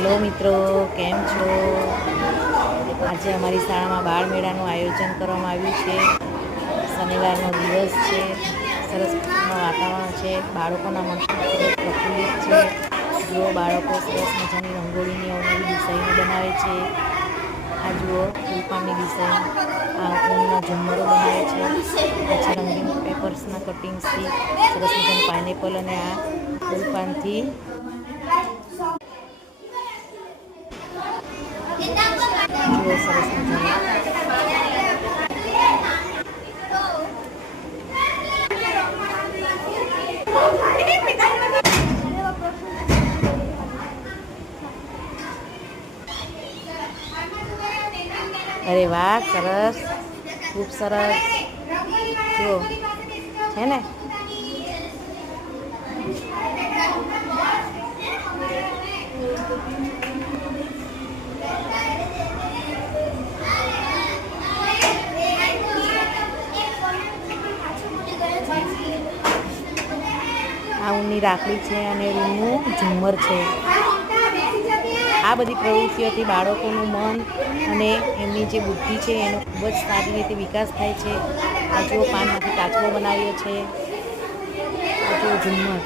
Hello મિત્રો, કેમ છો? આજે અમારી શાળામાં બાળ મેળાનું આયોજન કરવામાં આવ્યું છે. શનિવારનો દિવસ છે. સરસ વાતાવરણ છે. બાળકોના મન ખૂબ જ પ્રફુલ્લિત છે. જુઓ, બાળકો સરસ મજાની રંગોળીની અવનવી ડિઝાઇનો બનાવે છે. આ જુઓ, ફૂલપાનની ડિઝાઇન, આ ઊનના ઝુમ્મરો બનાવે છે. આ છે રંગીન પેપર્સના કટિંગ્સથી સરસ મજાનું પાઇનેપલ અને આ ફૂલપાનથી જુઓ સરસ મજાનું. અરે વાહ, સરસ, ખૂબ સરસ. જુઓ, છે ને? આ ઊનની રાખડી છે અને ઊનનું ઝુમ્મર છે. આ બધી પ્રવૃત્તિઓથી બાળકોનું મન અને એમની જે બુદ્ધિ છે એનો ખૂબ જ સારી રીતે વિકાસ થાય છે. આ જુઓ, પાનમાંથી કાચબો બનાવ્યો છે. આ જુઓ ઝુમ્મર.